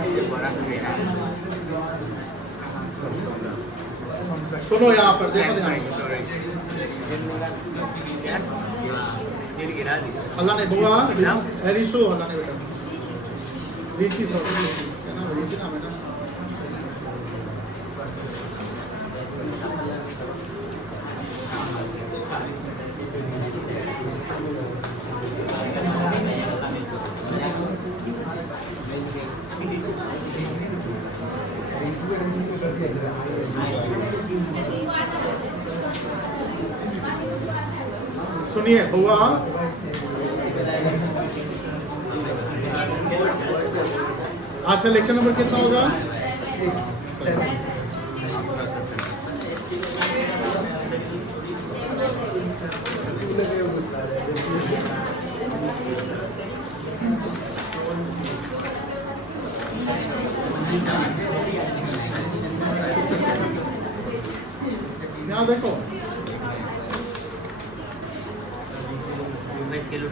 इससे बड़ा मेरा सुनो यहाँ पर देखो ध्यान सैमसंग से। सॉरी क्या स्क्रीन गिरा दी अल्लाह ने दुआ नाम? रिशु अल्लाह ने बेटा ऋषि सब ऋषि क्या नाम है? ऋषि नाम है ना। सुनिए बुआ, आज का लेक्चर नंबर कितना होगा? यहाँ देखो, मैं इसके लिए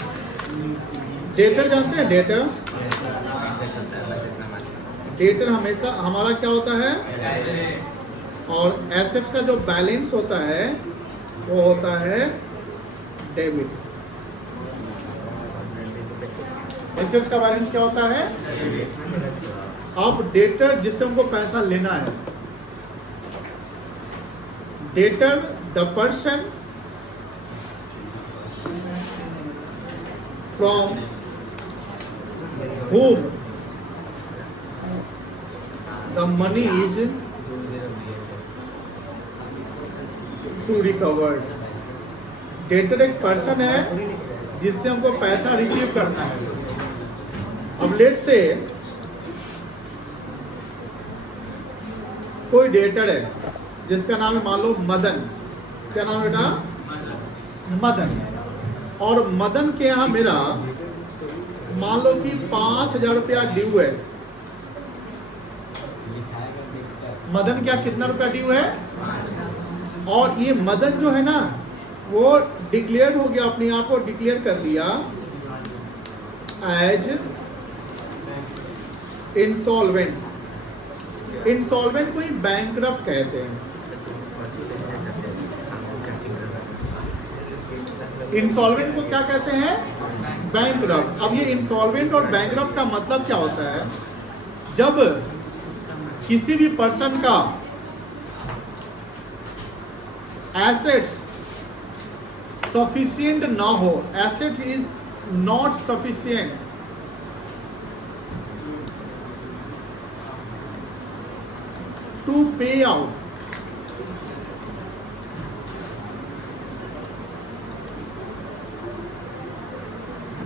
डेटर जानते हैं? डेटर डेटर हमेशा हमारा क्या होता है, और एसेट्स का जो बैलेंस होता है वो होता है डेबिट। एसेट्स का बैलेंस क्या होता है? अब डेटर जिससे हमको पैसा लेना है, debtor the person from whom the money is to recovered। Debtor एक पर्सन है जिससे हमको पैसा रिसीव करना है। अब लेट से कोई डेटर है जिसका नाम है मान लो मदन। क्या नाम है बेटा? मदन। और मदन के यहाँ मेरा मान लो कि 5,000 रुपया ड्यू है। मदन क्या कितना रुपया ड्यू है? और ये मदन जो है ना वो डिक्लेयर हो गया, अपने आप को डिक्लेयर कर लिया एज इंसॉल्वेंट। इंसॉल्वेंट को ही बैंकरप्ट कहते हैं। इंसॉल्वेंट को क्या कहते हैं? बैंकरप्ट। अब ये इंसॉल्वेंट और बैंकरप्ट का मतलब क्या होता है? जब किसी भी पर्सन का एसेट्स सफिशिएंट ना हो, asset is not sufficient to pay out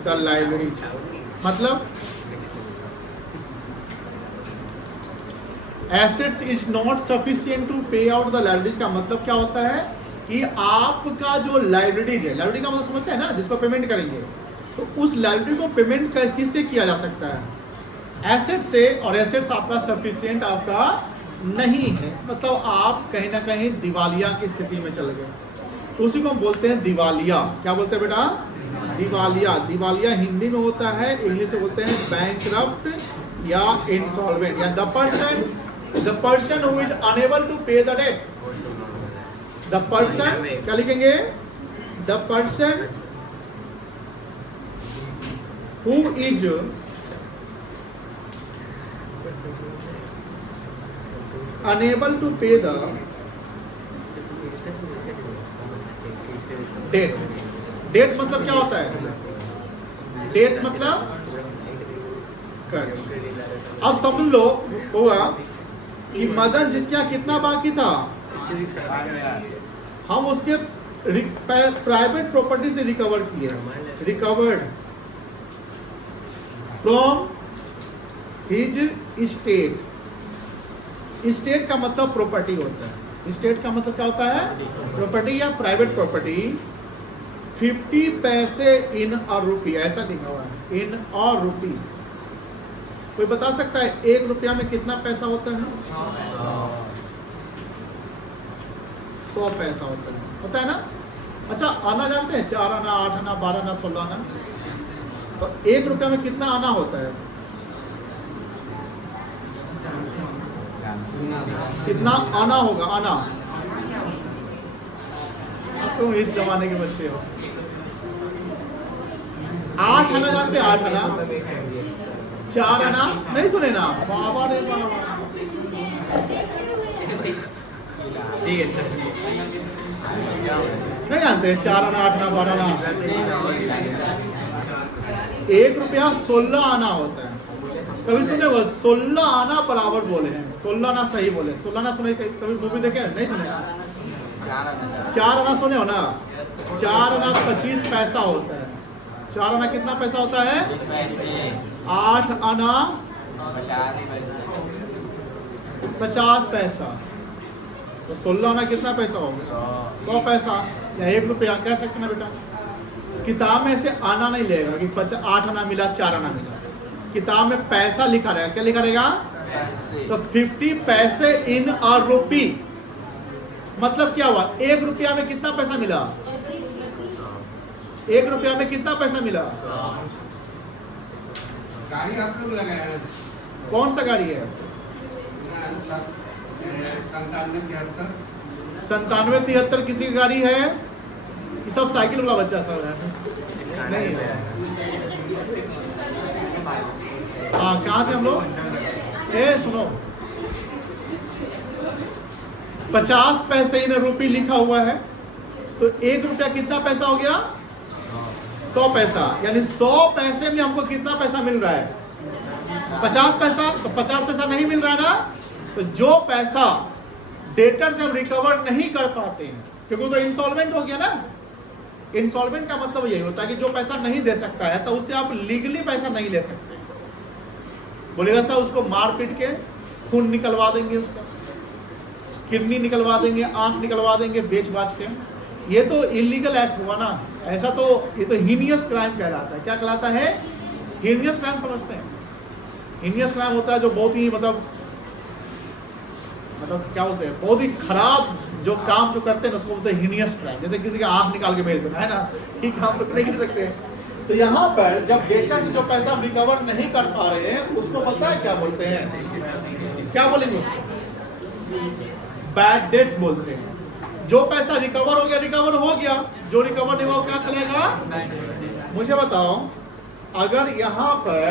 the library. मतलब assets is not sufficient to pay out the library का मतलब क्या होता है कि आपका जो लाइब्रेरीज है, लाइब्रेरी का मतलब समझते हैं ना, जिसको पेमेंट करेंगे, तो उस लाइब्रेरी को पेमेंट किससे किया जा सकता है? एसेट से। और एसेट्स आपका सफिशिएंट आपका नहीं है, मतलब आप कहीं ना कहीं दिवालिया की स्थिति में चल गए, तो उसी को हम बोलते हैं दिवालिया। क्या बोलते हैं बेटा? दिवालिया। दिवालिया हिंदी में होता है, इंग्लिश से बोलते हैं बैंकरप्ट या इंसॉल्वेंट। या the person who is unable to pay the debt. The person क्या लिखेंगे? The person who is unable to pay the debt. Debt मतलब क्या होता है? डेट मतलब कर्ज। अब समझ लो हुआ कि मदन जिसके यहाँ कितना बाकी था, हम उसके प्राइवेट प्रॉपर्टी से रिकवर किए, recovered from his state. State का मतलब प्रॉपर्टी होता है। स्टेट का मतलब क्या होता है? प्रॉपर्टी या प्राइवेट प्रॉपर्टी। 50 पैसे इन अ रुपी, ऐसा लिखा हुआ है, इन अ रुपी। कोई बता सकता है 1 रुपया में कितना पैसा होता है? 100 पैसा होता है ना। अच्छा, आना जानते हैं? 4 आना, 8 आना, 12 आना, 16 आना। तो 1 रुपया में कितना आना होता है? कितना आना होगा, आना। अब तुम इस जमाने के बच्चे हो। 8 आना जानते हैं? 8 आना, 4 आना नहीं सुने ना? बाबा रे बाबा। ठीक है सर। नहीं जानते? 4 आना, 8 आना, 12 आना। 1 रुपया 16 आना होता है। कभी सुने वो 16 आना बराबर बोले हैं? 16 आना सही बोले। 16 आना सुने? कभी मूवी देखे? नहीं सुने? 4 आना सुने हो ना? 4 आना 25 पैसा होता है। 4 आना कितना पैसा होता है? 8 आना 50 पैसा। तो 16 आना कितना पैसा होगा? 100 पैसा या 1 रुपया कह सकते ना बेटा। किताब में से आना नहीं लेगा कि 8 आना मिला, 4 आना मिला। किताब में पैसा लिखा रहेगा। क्या लिखा रहेगा? तो 50 पैसे इन अ रुपी। मतलब क्या हुआ? 1 रुपया में कितना पैसा मिला? 1 रुपया में कितना पैसा मिला? गाड़ी आप लोग लगाए हैं? कौन सा गाड़ी है? 9773 किसी की गाड़ी है? ये सब साइकिल वाला बच्चा सब है। नहीं है। हाँ, कहाँ थे हम लोग? सुनो, 50 पैसे इन रुपी लिखा हुआ है। तो 1 रुपया कितना पैसा हो गया? 100 पैसा। यानी 100 पैसे में हमको कितना पैसा मिल रहा है? 50 पैसा। तो 50 पैसा नहीं मिल रहा है ना? तो जो पैसा डेटर से हम रिकवर नहीं कर पाते हैं, क्योंकि तो इंसॉल्वेंट हो गया ना। इंसॉल्वेंट का मतलब यही होता है कि जो पैसा नहीं दे सकता है तो उससे आप लीगली पैसा नहीं ले सकते। बोलेगा सर उसको मार पीट के खून निकलवा देंगे, उसका किडनी निकलवा देंगे, आंख निकलवा देंगे बेच बाच के। ये तो इलीगल एक्ट हुआ ना। ऐसा तो ये तो हीनियस क्राइम कहलाता है। क्या कहलाता है? हीनियस क्राइम समझते हैं? हीनियस क्राइम होता है जो बहुत ही मतलब क्या बोलते हैं, बहुत ही खराब जो काम जो करते हैं उसको बोलते हैं हीनियस क्राइम। जैसे किसी का आंख निकाल के भेज देना, है ना? ये काम तो नहीं कर सकते। तो यहाँ पर जब डेटर से जो पैसा हम रिकवर नहीं कर पा रहे हैं उसको पता है क्या बोलते हैं? क्या बोलेंगे उसको? बैड डेट्स बोलते हैं। जो पैसा रिकवर हो गया, जो रिकवर नहीं हुआ क्या कहलाएगा? मुझे बताओ, अगर यहाँ पर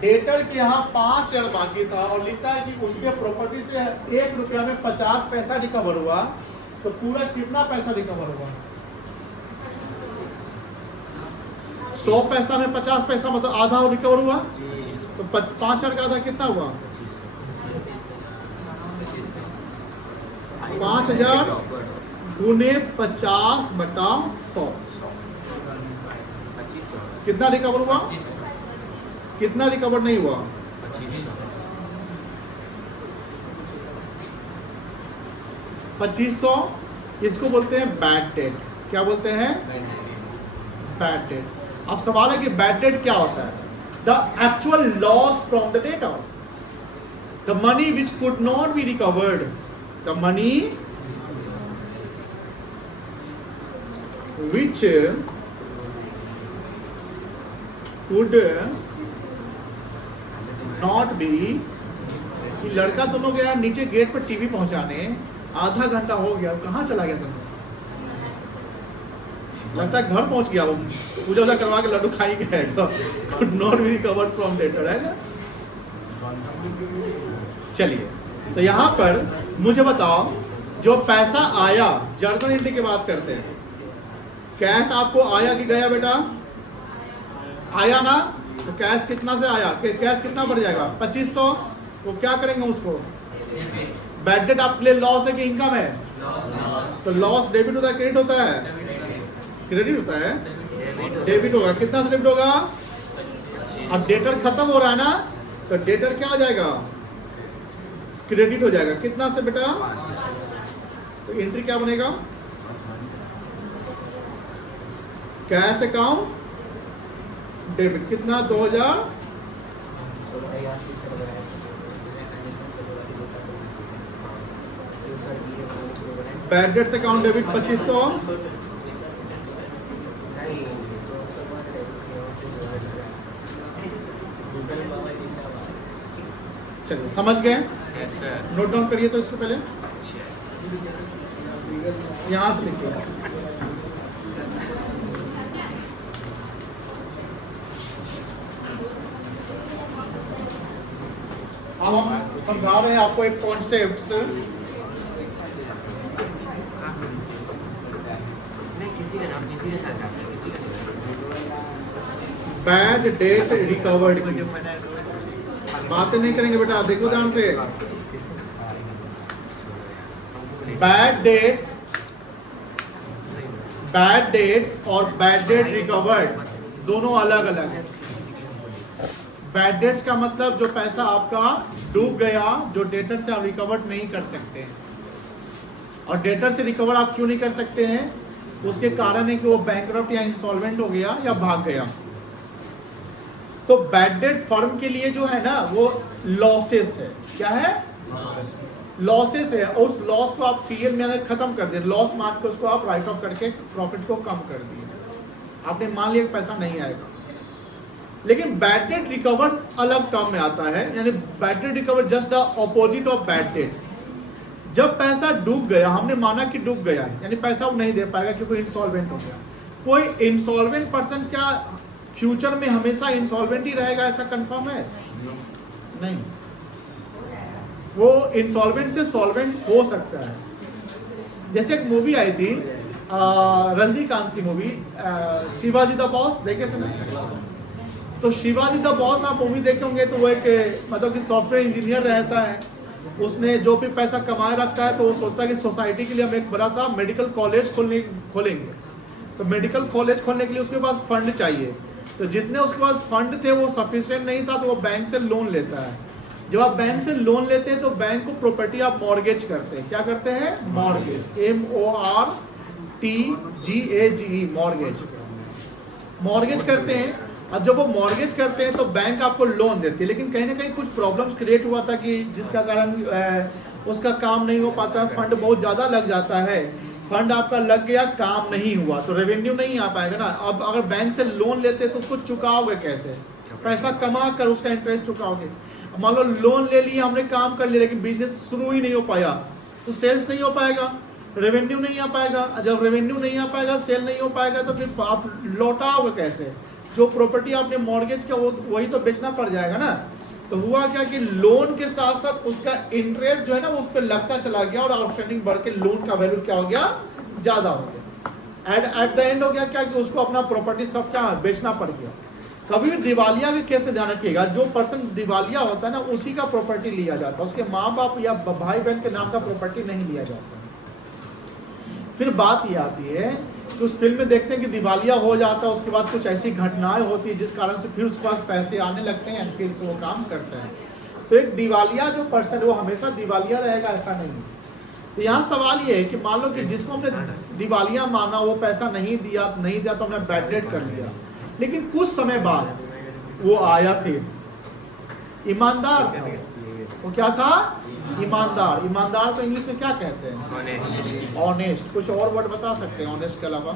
डेटर के यहाँ 5 हजार बाकी था और लिखा है कि उसके प्रॉपर्टी से 1 रुपया में 50 पैसा रिकवर हुआ, तो पूरा कितना पैसा रिकवर हुआ? 100 पैसा में 50 पैसा मतलब आधा रिकवर हुआ। तो 5 हजार का आधा कितना हुआ? 5000 गुने 50/100 कितना रिकवर हुआ? कितना रिकवर नहीं हुआ? 2500। इसको बोलते हैं बैड डेट। क्या बोलते हैं? Bad debt. अब सवाल है कि बैड डेट क्या होता है? The actual loss from the debtor, the money which could not be recovered, the money which could not be. कि लड़का दोनों गया नीचे गेट पर टीवी पहुंचाने, आधा घंटा हो गया, कहाँ चला गया था? लगता है घर पहुंच गया, वो पूजा वूजा करवा के लड्डू खाई गया। Could not be recovered from debtor, है ना? चलिए, तो यहाँ पर मुझे बताओ, जो पैसा आया, जर्नल एंट्री की बात करते हैं। कैश आपको आया कि गया बेटा? आया ना? तो कैश कितना से आया? कैश कितना बढ़ जाएगा? 2500। तो क्या करेंगे उसको? बैड डेट आपके लिए लॉस है कि इनकम है? तो लॉस डेबिट होता है क्रेडिट होता है? क्रेडिट होता है। डेबिट होगा। कितना से डेबिट होगा? अब डेटर खत्म हो रहा है ना, तो डेटर क्या हो जाएगा? क्रेडिट हो जाएगा। कितना से बेटा? तो एंट्री क्या बनेगा? Cash account debit. कितना? 2000। Bad debts account debit 2500। चलिए समझ गए, यस सर। नोट डाउन करिए तो इसको पहले यहाँ से लिखिए। अब हम समझा रहे हैं आपको एक कॉन्सेप्ट। नहीं किसी का नाम किसी के साथ जाते हैं किसी का बैड डेट रिकवर्ड की जो मैंने बातें नहीं करेंगे बेटा, देखो ध्यान से। बैड डेट्स और बैड डेट रिकवर्ड दोनों अलग अलग है। बैड डेट्स का मतलब जो पैसा आपका डूब गया, जो डेटर से आप रिकवर नहीं कर सकते हैं। और डेटर से रिकवर आप क्यों नहीं कर सकते हैं? उसके कारण है कि वो बैंकरप्ट या इंसॉल्वेंट हो गया या भाग गया। तो बैड डेट फर्म के लिए जो है ना वो लॉसेस है। क्या है? लॉसेस है। और उस लॉस को आप पीएल में खत्म कर दिए, लॉस मान के उसको आप राइट ऑफ करके प्रॉफिट को कम कर दिए। आपने मान लिया पैसा नहीं आएगा। लेकिन बैड डेट रिकवर अलग टर्म में आता है, यानी bad debt recover just the opposite of bad debts. जब पैसा डूब गया, हमने माना कि डूब गया है, यानी पैसा वो नहीं दे पाएगा क्योंकि इंसॉल्वेंट हो गया। कोई इंसॉल्वेंट पर्सन क्या फ्यूचर में हमेशा इंसॉल्वेंट ही रहेगा, ऐसा कंफर्म है? नहीं, वो इंसॉल्वेंट से सॉल्वेंट हो सकता है। जैसे एक मूवी आई थी रजनीकांत की मूवी शिवाजी द बॉस, देखे थे ना? तो शिवाजी द बॉस आप मूवी देखे होंगे तो वो एक मतलब कि सॉफ्टवेयर इंजीनियर रहता है। उसने जो भी पैसा कमाए रखता है तो वो सोचता है कि सोसाइटी के लिए हम एक बड़ा सा मेडिकल कॉलेज खोलेंगे। तो मेडिकल कॉलेज खोलने के लिए उसके पास फंड चाहिए। तो जितने उसके पास फंड थे वो सफिशिएंट नहीं था, तो वो बैंक से लोन लेता है। जब आप बैंक से लोन लेते हैं तो बैंक को प्रॉपर्टी आप मॉर्गेज करते हैं। क्या करते हैं? मॉर्गेज, MORTGAGE, मॉर्गेज करते हैं। अब जब वो मॉर्गेज करते हैं तो बैंक आपको लोन देती है, लेकिन कहीं ना कहीं कुछ प्रॉब्लम्स क्रिएट हुआ था कि जिसका कारण उसका काम नहीं हो पाता, फंड बहुत ज़्यादा लग जाता है। फंड आपका लग गया, काम नहीं हुआ तो रेवेन्यू नहीं आ पाएगा ना। अब अगर बैंक से लोन लेते तो उसको चुकाओगे कैसे? पैसा कमा कर उसका इंटरेस्ट चुकाओगे। मान लो लोन ले लिया, हमने काम कर लिया, लेकिन बिजनेस शुरू ही नहीं हो पाया तो सेल्स नहीं हो पाएगा, रेवेन्यू नहीं आ पाएगा। जब रेवेन्यू नहीं आ पाएगा, सेल नहीं हो पाएगा, तो फिर आप लौटाओगे कैसे? जो प्रॉपर्टी आपने मॉर्गेज किया वो वही तो बेचना पड़ जाएगा ना। तो हुआ क्या कि लोन के साथ साथ उसका इंटरेस्ट जो है ना वो उस पर लगता चला गया और आउटस्टैंडिंग बढ़ के लोन का वैल्यू क्या हो गया? ज्यादा हो गया। एट द एंड हो गया क्या कि उसको अपना प्रॉपर्टी सब क्या बेचना पड़ गया। कभी भी दिवालिया के केस में ध्यान रखिएगा, जो पर्सन दिवालिया होता है ना उसी का प्रॉपर्टी लिया जाता है, उसके माँ बाप या भाई बहन के नाम का प्रॉपर्टी नहीं लिया जाता। फिर बात ये आती है कि उस फिल्म में देखते हैं कि दिवालिया हो जाता है, उसके बाद कुछ ऐसी घटनाएं होती है जिस कारण से फिर उसके पास पैसे आने लगते हैं, फिर से वो काम करता है। तो एक दिवालिया जो पर्सन है वो हमेशा दिवालिया रहेगा ऐसा नहीं। तो यहाँ सवाल ये है कि मान लो कि जिसको हमने दिवालिया माना वो पैसा नहीं दिया तो हमने बैड डेट कर लिया, लेकिन कुछ समय बाद वो आया फिर ईमानदार था। वो क्या था? ईमानदार। ईमानदार तो इंग्लिश में क्या कहते हैं? ऑनेस्ट। कुछ और वर्ड बता सकते हैं ऑनेस्ट के अलावा?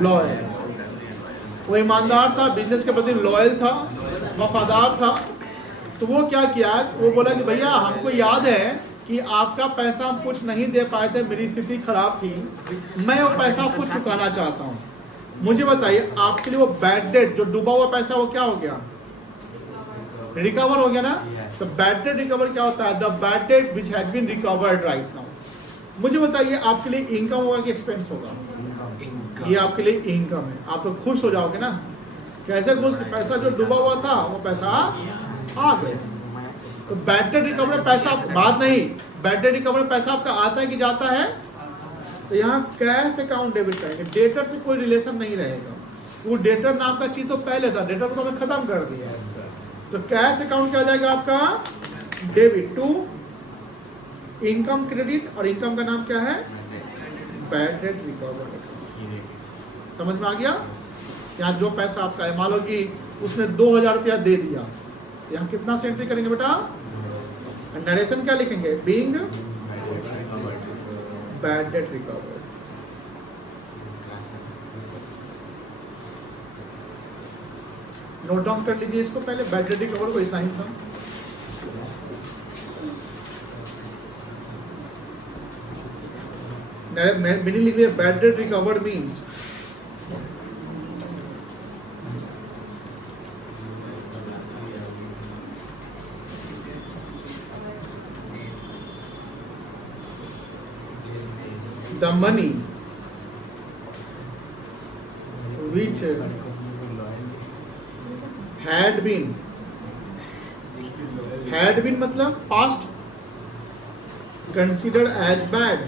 लॉयल। वो ईमानदार था, बिजनेस के प्रति लॉयल था, वफादार था। तो वो क्या किया? वो बोला कि भैया हमको याद है कि आपका पैसा हम कुछ नहीं दे पाए थे, मेरी स्थिति खराब थी, मैं वो पैसा आपको चुकाना चाहता हूँ। मुझे बताइए आपके लिए वो बैड डेट जो डूबा हुआ पैसा वो क्या हो गया? रिकवर हो गया ना। तो बैड डेट रिकवर क्या होता है? The bad debt which had been recovered right now. मुझे बताइए आपके लिए इनकम होगा कि एक्सपेंस होगा? ये आपके लिए इनकम है। आप तो खुश हो जाओगे ना। कैसे खुश? पैसा जो डूबा हुआ था वो पैसा आ गया। तो बैड डेट रिकवर पैसा बात नहीं, बैड डेट रिकवर पैसा आपका आता है कि जाता है? तो यहाँ कैश अकाउंट डेबिट करेंगे, डेटर से कोई रिलेशन नहीं रहेगा। वो डेटर नाम का चीज तो पहले था, डेटर को तो हमें खत्म कर दिया है। तो कैश अकाउंट क्या हो जाएगा आपका? डेबिट टू इनकम क्रेडिट, और इनकम का नाम क्या है? Bad debt recover. समझ में आ गया? यहाँ जो पैसा आपका है, मान लो कि उसने 2000 रुपया दे दिया, यहाँ कितना से एंट्री करेंगे बेटा? नरेशन क्या लिखेंगे? Being bad debt recovered. Note down कर लीजिए इसको पहले, बैड डेट रिकवर्ड को इतना ही था। मीनिंग लिख लिया, bad debt recovered means the money which had been मतलब past considered as bad,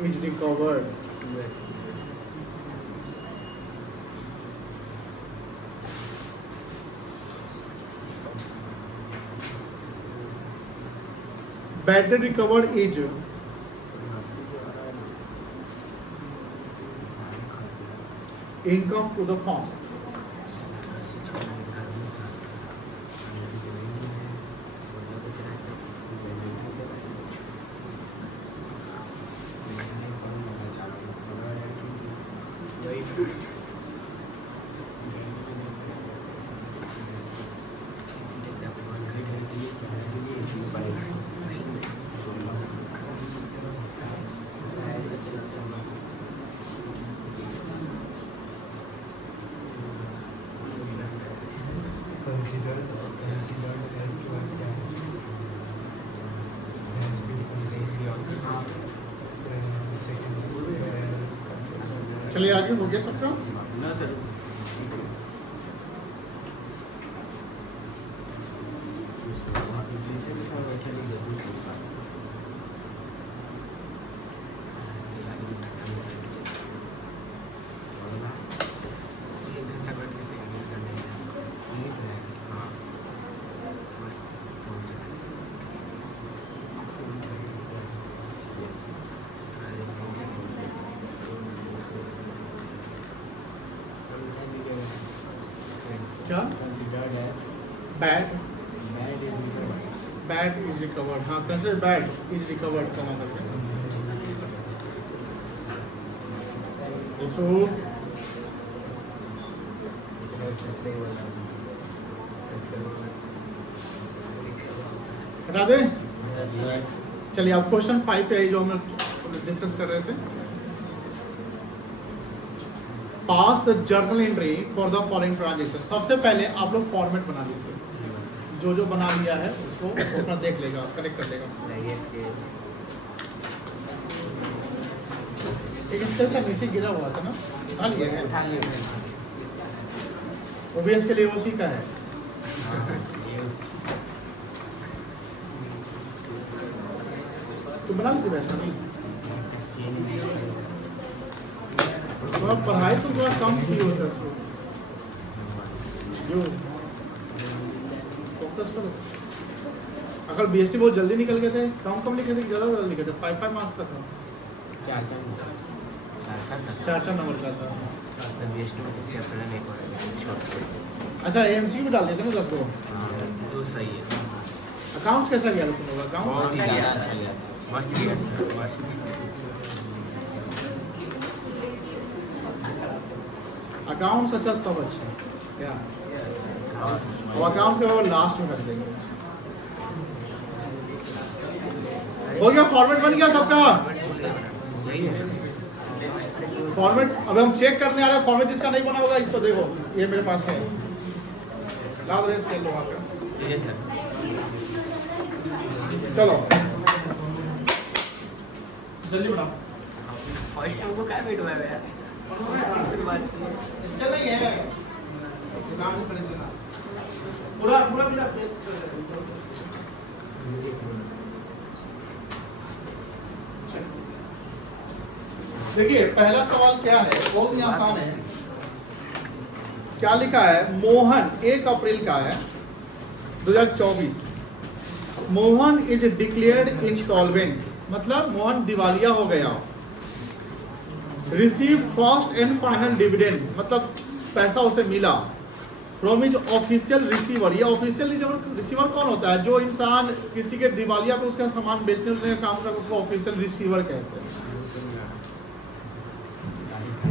is recovered. Bad debt recovered is income to the firm. चलिए आगे, हो गया सबका? ना सर क्या? Considered as Bad bad is is recovered. recovered. हाँ, consider bad is recovered का मतलब है। So हटा दे। चलिए अब क्वेश्चन 5 पे जो हम डिस्कस कर रहे थे। Pass the journal entry for the following transaction. सबसे पहले आप लोग फॉर्मेट बना लीजिए, जो बना लिया है उसको अपना देख लेगा, कनेक्ट कर लेगा। एक इसके से नीचे गिरा हुआ था ना, उठा लिया है, ओबीएस के लिए उसी का है। तो बना लीजिए वैसा नहीं, थोड़ा पढ़ाई तो थोड़ा कम की होता है, जो फोकस करो। अगर बीएसटी बहुत जल्दी निकल गए थे, कम लिखे थे, ज़्यादा लिखे थे, 5 मार्क्स का था, 4 नंबर का था। अच्छा एमसीक्यू भी डाल देते ना 10 को। तो सही है। अकाउंट्स कैसा गया तुम लोग? बहुत अकाउंट्स ही ज़्यादा अच्छा गया, मस्त गया सर, मस्त। अकाउंट्स अच्छा, सब अच्छा क्या? और अकाउंट्स के बाद लास्ट में कर देंगे। हो गया, फॉर्मेट बन गया सबका। सही है। फॉर्मेट अब हम चेक करने आ रहे हैं, फॉर्मेट जिसका नहीं बना होगा इसको देखो, ये मेरे पास है, लाओ रेस कर लो आकर। ठीक है सर। चलो जल्दी बनाओ। फर्स्ट टाइम को क्या वेट हुआ है यार? इसके नहीं है, दुकान से खरीदना पूरा मेरा देखिए पहला सवाल क्या है, बहुत ही आसान है। क्या लिखा है? मोहन 1 अप्रैल का है 2024। मोहन इज डिक्लेयर्ड इंसॉल्वेंट, मतलब मोहन दिवालिया हो गया। Receive first and final dividend, मतलब पैसा उसे मिला फ्रॉम इज ऑफिशियल रिसीवर। ये ऑफिशियल रिसीवर कौन होता है? जो इंसान किसी के दिवालिया को उसका सामान बेचने उसने काम करता है उसको ऑफिशियल रिसीवर कहते हैं।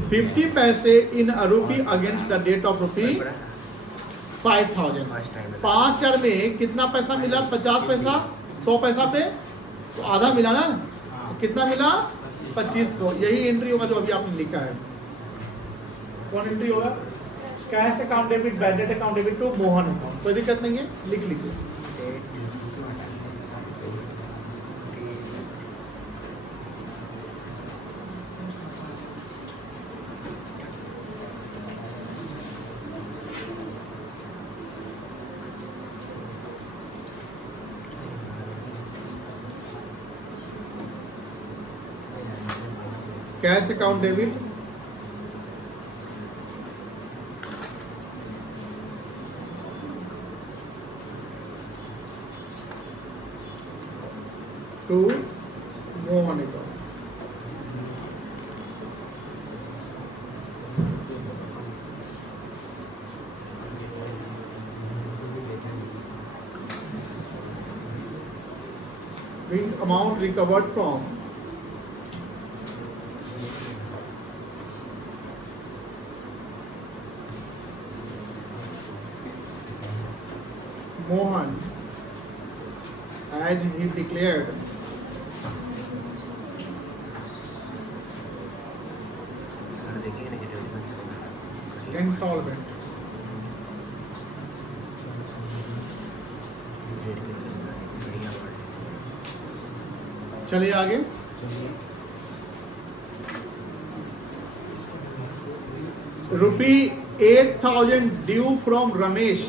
50 पैसे इन अ रूपी अगेंस्ट द डेट ऑफ रूपी 5000। 5000 में कितना पैसा मिला? 50 पैसा 100 पैसा पे तो आधा मिला ना, कितना मिला? 2500। यही एंट्री होगा जो अभी आपने लिखा है। कौन एंट्री होगा? Cash account debit, bad debt account debit to Mohan account. कोई दिक्कत नहीं है, लिख लीजिए। Cash account debit to Mohan account. Amount recovered from Mohan as he declared insolvent। चलिए आगे। रुपी 8000 due from Ramesh.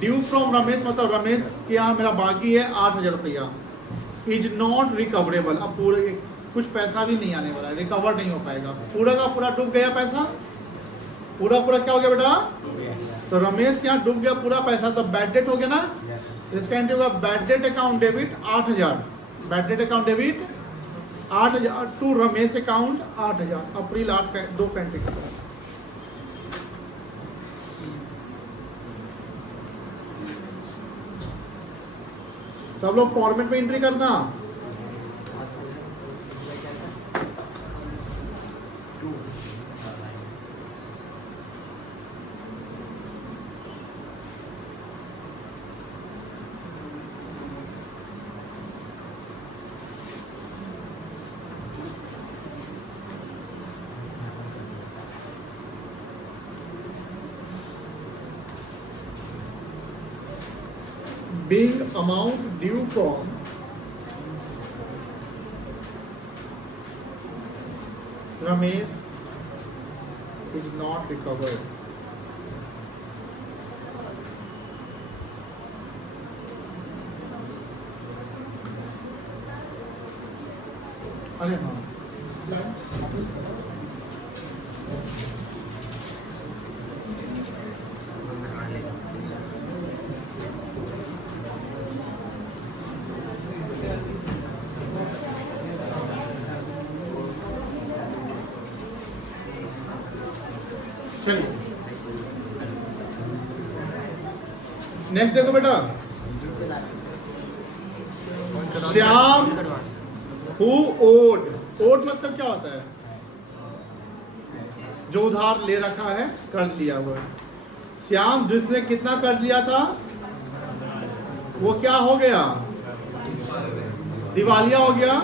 Due from Ramesh मतलब रमेश के यहाँ मेरा बाकी है 8000 रुपया। Is not recoverable. अब पूरे कुछ पैसा भी नहीं आने वाला है, रिकवर नहीं हो पाएगा। पूरा का पूरा डूब गया पैसा, पूरा पूरा क्या हो गया बेटा? तो रमेश के यहाँ डूब गया पूरा पैसा, तो बैड डेट हो गया ना। इसका एंट्री होगा bad debt account debit 8000। Bad debt account debit 8000 to Ramesh account 8000। April 8 का 2 का एंट्री करना है। सब लोग फॉर्मेट में एंट्री करना। Being amount due from Ramesh is not recovered। अरे हाँ चलिए नेक्स्ट देखो बेटा। Shyam who odd. ओड मतलब क्या होता है? जो उधार ले रखा है, कर्ज लिया हुआ है। श्याम जिसने कितना कर्ज लिया था वो क्या हो गया? दिवालिया हो गया।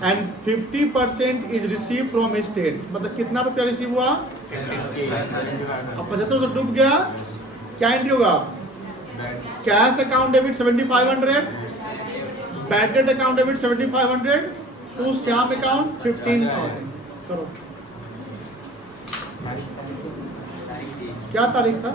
And 50% is receive from state. मतलब कितना रुपया रिसीव हुआ? अब 75 से डूब गया, क्या एंट्री होगा? Cash account debit 7500, bad debt account debit 7500 to Shyam account 15000। करो क्या तारीख था?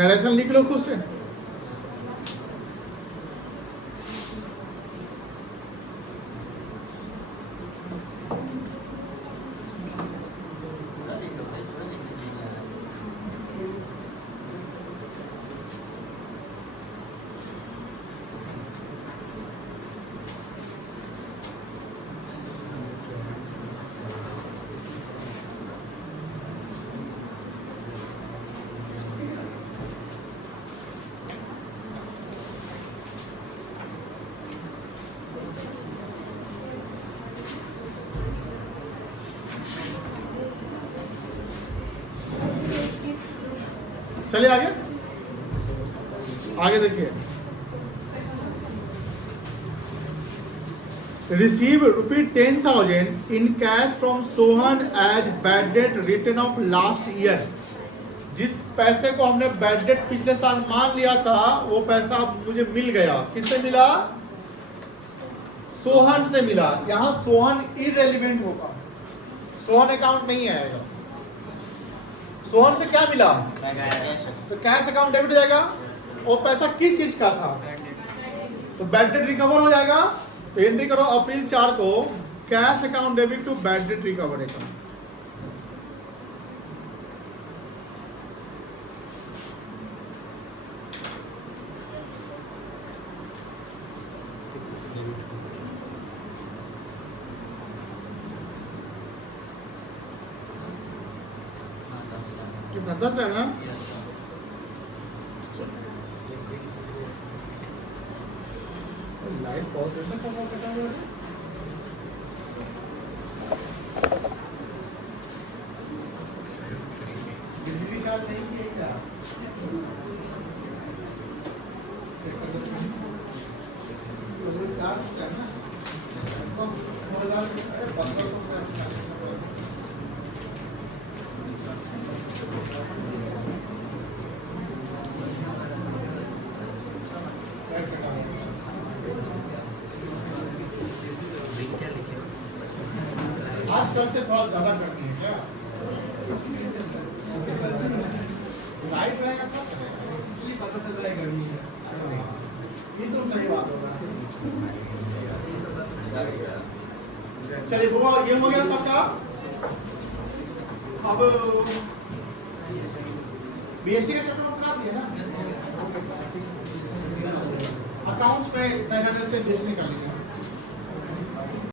नरेशन लिख लो खुद से। चलिए आगे, आगे देखिए। Receive ₹10,000 in cash from Sohan as bad debt return of last year. जिस पैसे को हमने बैड डेट पिछले साल मान लिया था, वो पैसा अब मुझे मिल गया। किससे मिला? सोहन से मिला। यहां सोहन इररिलेवेंट होगा, सोहन अकाउंट नहीं आएगा। सोहन से क्या मिला? तो कैश अकाउंट डेबिट हो जाएगा। वो पैसा किस चीज का था? तो बैड डेट रिकवर हो जाएगा। तो एंट्री करो अप्रैल 4 को cash account debit to bad debt recover account. कितना? 10,000 ना? लाइट बहुत देर से कवर करता हुआ है। बिजली चार्ज नहीं किए क्या? आजकल से थोड़ा ज्यादा करनी है क्या? लाइट रहेगा क्या? इसलिए पता चल रहा है गर्मी है। ये तो सही बात होगा। चलिए बुआ, ये हो गया सबका। अब बीएससी का चैप्टर करा दिया ना? अकाउंट्स में 900 से बेस निकालेंगे।